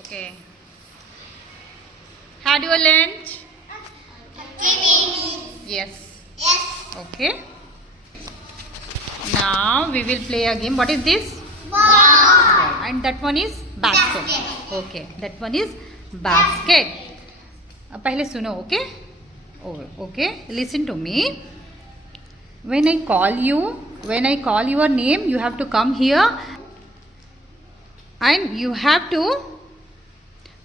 Okay. Had your lunch? Yes. Okay. Now we will play a game. What is this? Ball. And that one is basket. Okay. That one is basket. पहले सुनो. Okay. Okay. Listen to me. When I call your name, you have to come here and you have to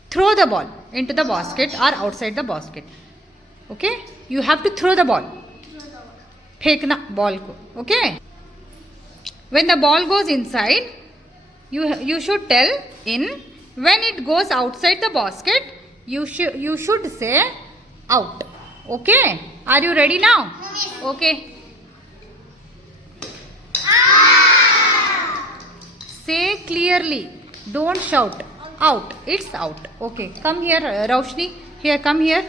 throw the ball into the basket or outside the basket. Okay? You have to throw the ball. Phekna ball ko. Okay? When the ball goes inside, you should tell in. When it goes outside the basket, you should say out. Okay? Are you ready now? Okay. Say clearly. Don't shout. Out. It's out. Okay. Come here, Raushni. Here, come here.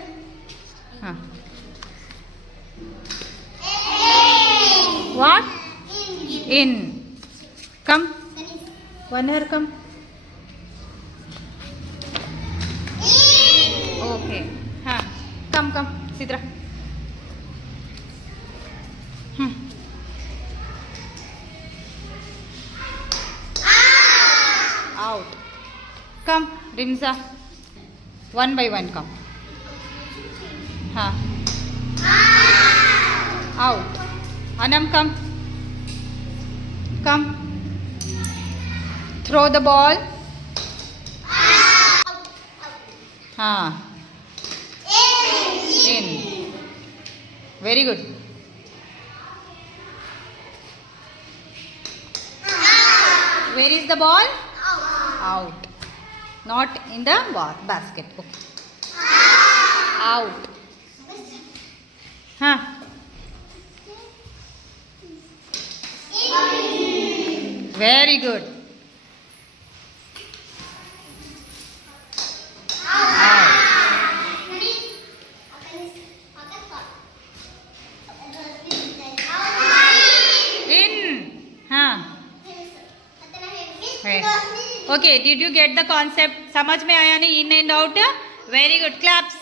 What? In. Come. One here, come. Okay. Come. Sidra. Out. Come, Rimza. One by one, come. Out. Anam, come. Come. Throw the ball. In. Very good. Where is the ball? Out. Not in the basket. Okay. Out. Very good. Out. In. Okay, did you get the concept? समझ में आया नहीं? In and out. Very good. Claps.